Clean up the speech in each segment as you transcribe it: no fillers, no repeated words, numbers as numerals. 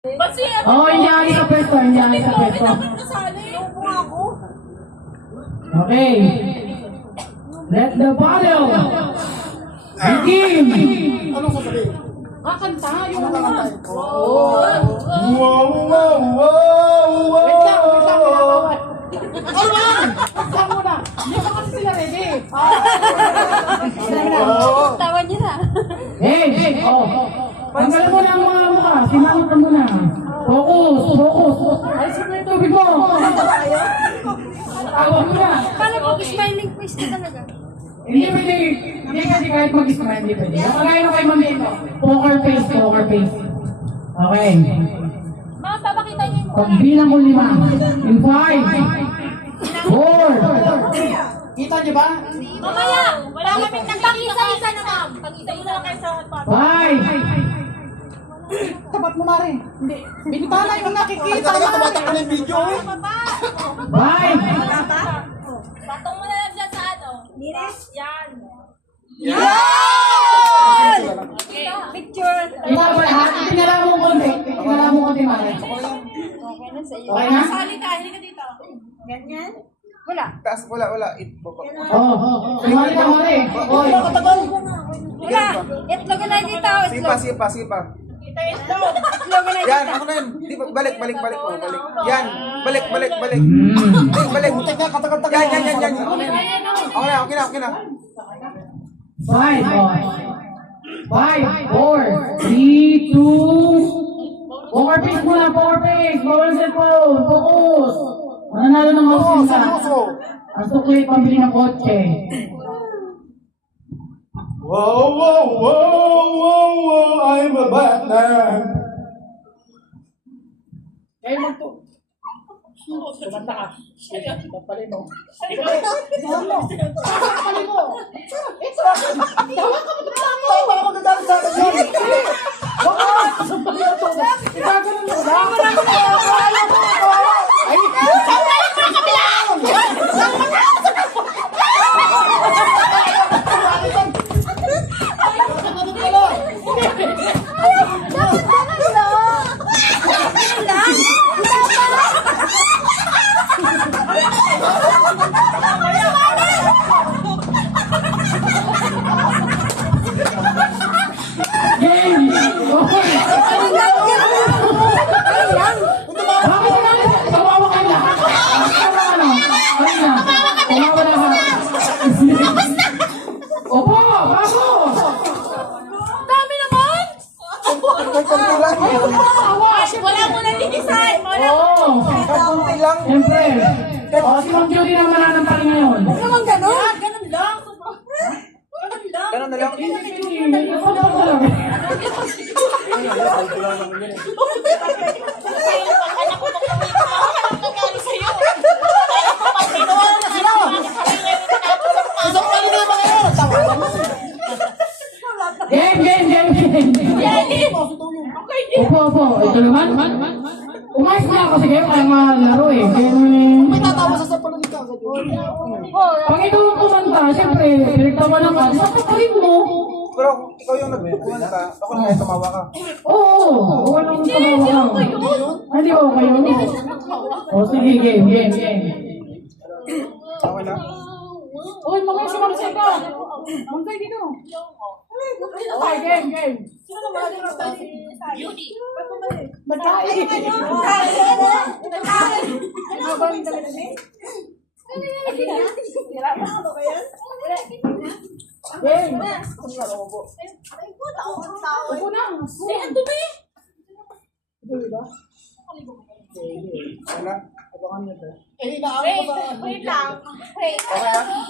Oh, hindi ali sa pwesto, hindi ali sa pwesto. Okay. Let the battle begin. Anong sasabihin? Kakanta yung Ano mga. kakanta? Oo. Wait lang, pinapawad. Ano ba? Kakanta muna. Hindi pa kasi sila ready. Tawan niyo na. Hey, oh. Tanggalan mo na ang mga mukha. Sinakot ka muna. Focus, focus. Ay, sino yung tubig mo? Tawag mo na. Paano po smiling face na talaga? Hindi pwede, hindi kasi kahit mag-smile, hindi pwede. Kagaya na kay Mami ito. Poker face, poker face. Okay. Ma'am, papakita niyo yung Pagbilang ko 5. In 5, 4, Kita niyo ba? mamaya! Wala kaming nagpakisa-isa na ma'am. Pag-isa-isa na kayo sa hotpot. 5, Tapat mo na rin. Hindi. Bintana yung nakikita. Talaga tumatak ka ng video. 5, Patong mo na lang dyan sa ano. Nires? Yan. Okay. Picture. ito ba lahat? Tingala mo konti. Tingala mo konti, Mare. Okay na sa iyo. Okay na? Sali ka, hindi ka dito. Ganyan? Wala. Taas, wala. Baba. Sumali ka, Mare. Oy. Wala. Itlog na dito. Sipa. Itlog na Yan, dito. ako na yun. Di ba, balik. Oh, balik. Yan, balik. Hindi, balik. Teka, katagal-tagal. Yan. Okay na. 5, 4, 3, 2, poker face muna, poker face. Bawal cellphone. Focus. Mananalo ng house ka. Ang sukli, pambili ng kotse. Wow, I'm a Batman. Kayo magto. Kumanta ka. Papalin mo. Papalin mo. Ito. Tawa ka mo ito mo. Baka magagalit sa akin yun. Igaganon mo ba? Game! Okay! Bakit nga? Kawawa ka na! Kawawa na! Kawawa na ha! Opo! Bago! Dami naman! Konti lang. Wala mo na linisan. Oo! Konti lang. Siyempre! O, si Ma'am Judy naman mananampal ngayon. Naman gano'n? Ganun lang. Ganun na lang. Game! Opo. Ito naman. Umayos na ako. Sige, kaya malaro eh. May tatawa sa sapalo ni Kagad. Pag ikaw ang kumanta, siyempre, pinagtawanan ka, sasaparin mo. Pero ikaw yung nagpupunta, ako na tumawa ka. Oo, walang tumawa ka. Hindi ba kayo? O sige, game. Okay na? Uy, mga sumagsay ka. Mangkay dito. Okay, game. Beauty. Magkain. Habang dala na eh. Game. Upo na. Ang dumi. Okay na? Wait lang. Wait.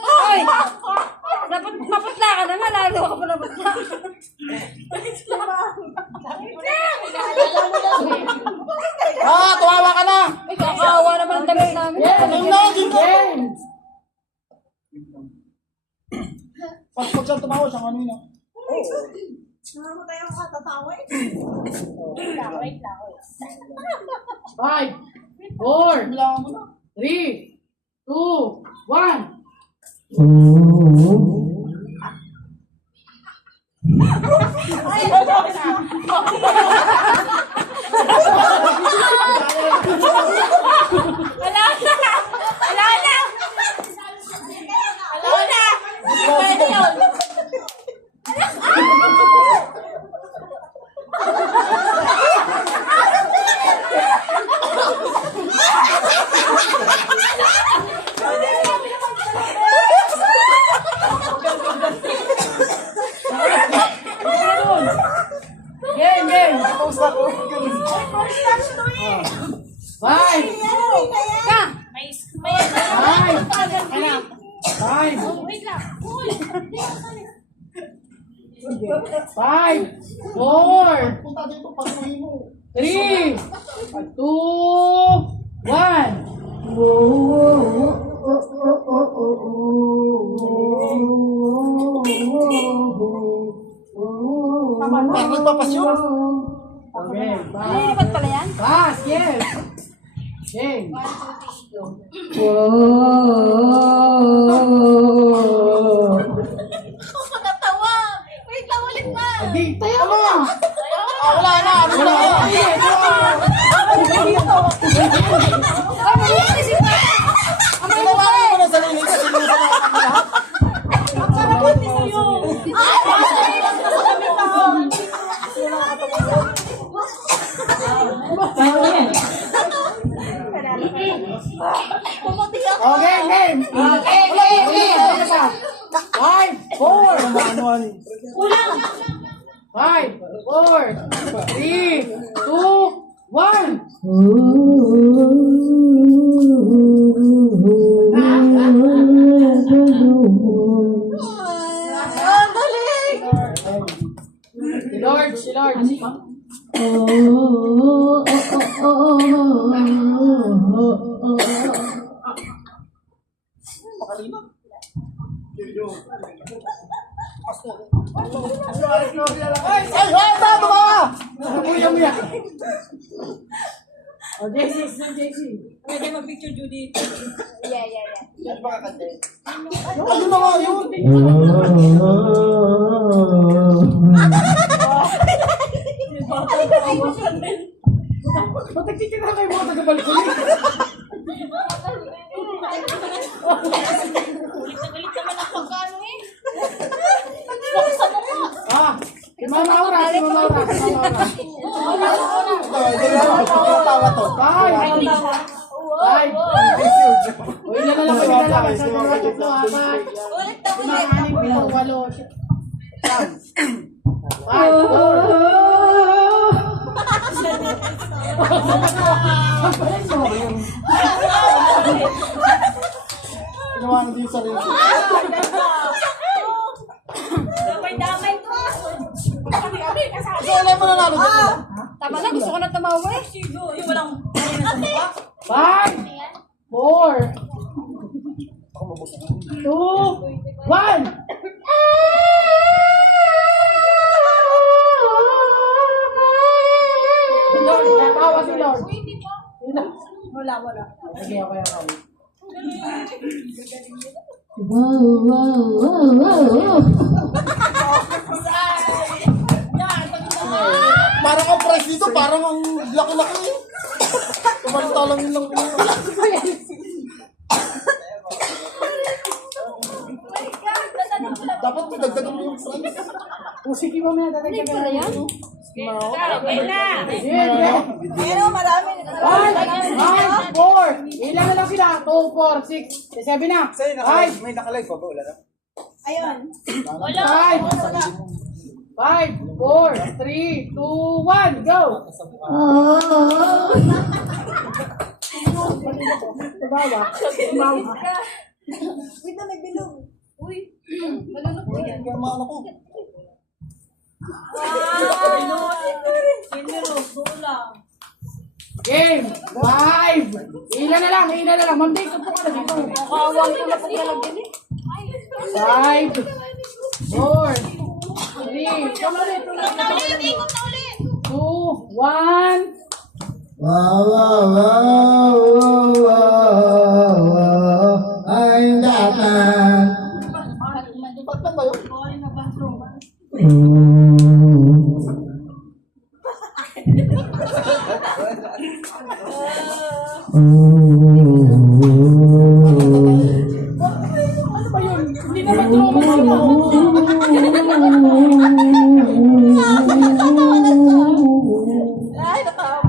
Hoy! Maputla ka na nga, lalo ka pa naputla. Tuwawa ka na! Kakawa naman ang damit namin. Game! Pag siya tumawa siya kanina. Namamatay ako katatawa eh. Wait lang. 5, 4, Bilangan mo na. 3, 2, 1. Ay, Five. Ka! Five. Five. Wait lang. Uy! Five. Four. Three. Two. One. Parang nagpapasyon. Okay. Nililipat pala yan? Pass. Yes. Game. Natawa. Wait lang, ulit na. Hindi. Tayo mo. Wala na. Ano na? Ay, malinis yung Tinawanan ko na sarili kasi lusa na ako lahat. Tayo yan. Okay, game. Ano pa? Five. Four. Five. Four. Three. Two. One. Si Lord. Ay, tama ba? Oh, JC, JC. Pwede mag-picture Judy. Yeah. Ayun na nga yun. Ba't nagtitignan kayo mga taga-balik ulit? Ulit naman ang pagkano eh. Si Mama Aura. Tawa to. Five. Uy, ilan na lang kasi dalawa. Sa mga tatlo, apat. Lima, anim, pito, walo. Siyam. Five, four. Ginawa na din yung sarili. Damay-damay ko. So, alam mo nanalo dito. Tama na, gusto ko na tumawa eh. Yung walang Five, four, two, one. Lord, natawa si Lord. Wala. Okay. Parang ang price dito, parang ang laki-laki. Kumalita lang yun lang. Dapat dagdagan mo yung price. Sige mo na, tatagyan ka na yan. Okay na. Pero marami. Five, four. Ilan na lang sila? 2, 4, 6, 7 na. May nakalive pa ba? Wala na? Ayun. 5, 4, 3, 2, 1, go! Wait na, may bilog. Uy. Malunok ko yan. Yung mga ano ko. Game! 5! Ilan na lang. Ma'am, take po ka na dito. Nakawang ko na pagkalagyan eh. 5, 4, 3, come ulit. 2, 1. I'm Batman. Batman ba yun? Hindi naman trauma Ay, nakapo.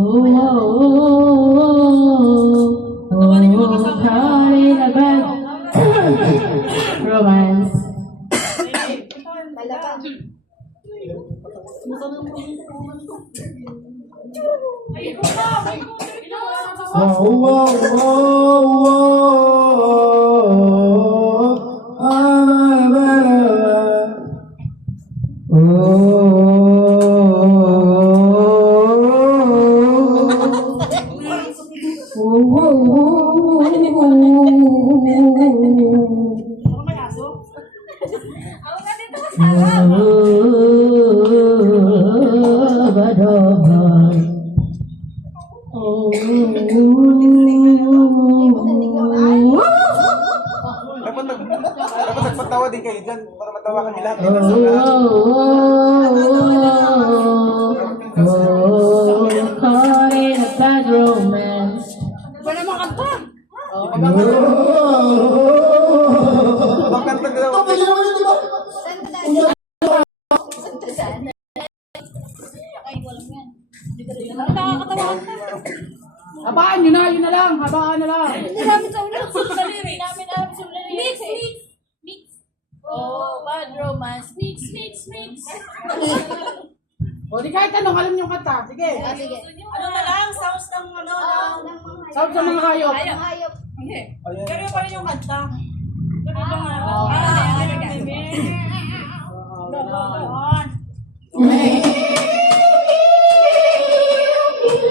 Oh, Ako nga dito kasama. Dapat nagpatawa din kayo dyan para matawa ka nila. Caught in a bad romance. Ba naman kanta? Abang kanta daw. Pwede naman yun, di ba? Nakakatawa ka. Habaan nyo na, yun na lang. Habaan na lang. Marami sa ulo. Saliri. Namin alam sa ulo. Mix, mix. Mix. Oh, bad romance. Mix, mix, mix. O di kahit anong alam nyo kanta. Sige. Sige. Ano na lang? Sounds ng ano lang. Sound sa mga hayop. Hayop. Hindi. Ayan. Pero pa rin yung kanta. Pero yung mga...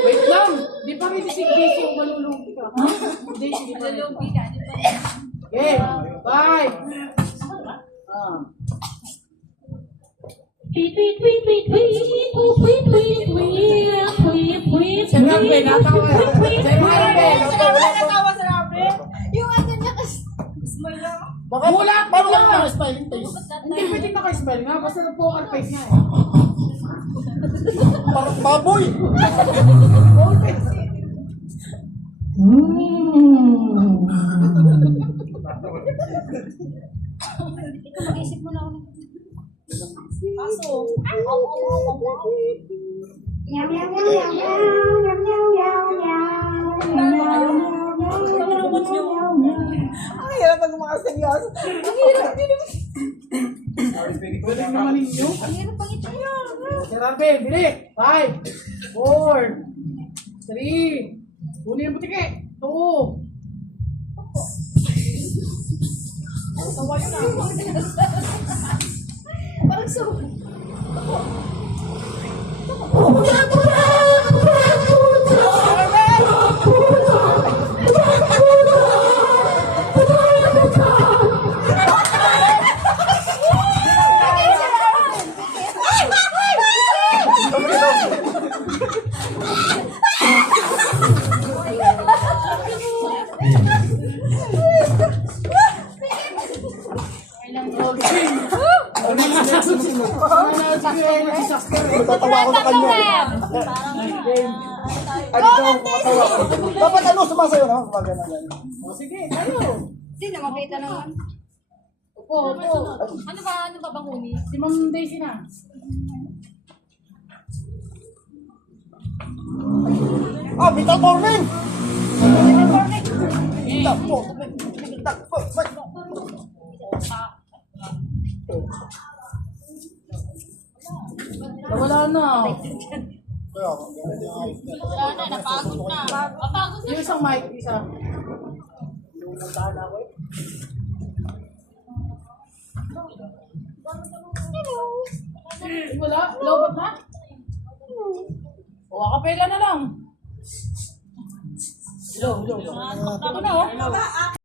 Wait lang. Di pa rin si yung malulugi ka. Hindi, hindi pa rin. Nalubi ka, di ba? Okay. Bye. Sinabi, natawa. Sinabi. Natawa sa rabi. Yung ano niya kasi. Baka, Wala, paano wala. lang mga smiling face? Hindi pwede naka-smile nga. Basta na poker face nga eh. Parang baboy. Ikaw mag-isip mo na ako. Paso. Ang hirap pag mga seryoso. Ang hirap din. Galing naman ninyo. Ang hirap pang ito. Si Rabel, bili. 5, 4, 3, kunin ang butike. 2. Parang so. Tatawa ako sa kanya. Ano daw kumatawa? Dapat ano, sumasayo na. Kumagana yan. O sige, tayo. Hindi na makita naman. Upo, upo. Ano ba bang uni? Si Ma'am Daisy na. Ah, Vital Forming! Wala na. Kaya ako, ganun yung ayos niya. Wala na, napagod na. Napagod na. Yung isang mic, isa. Yung nandahan ako eh. Wala? Lobot na? O, akapela na lang. Hello, hello. Ako na, oh.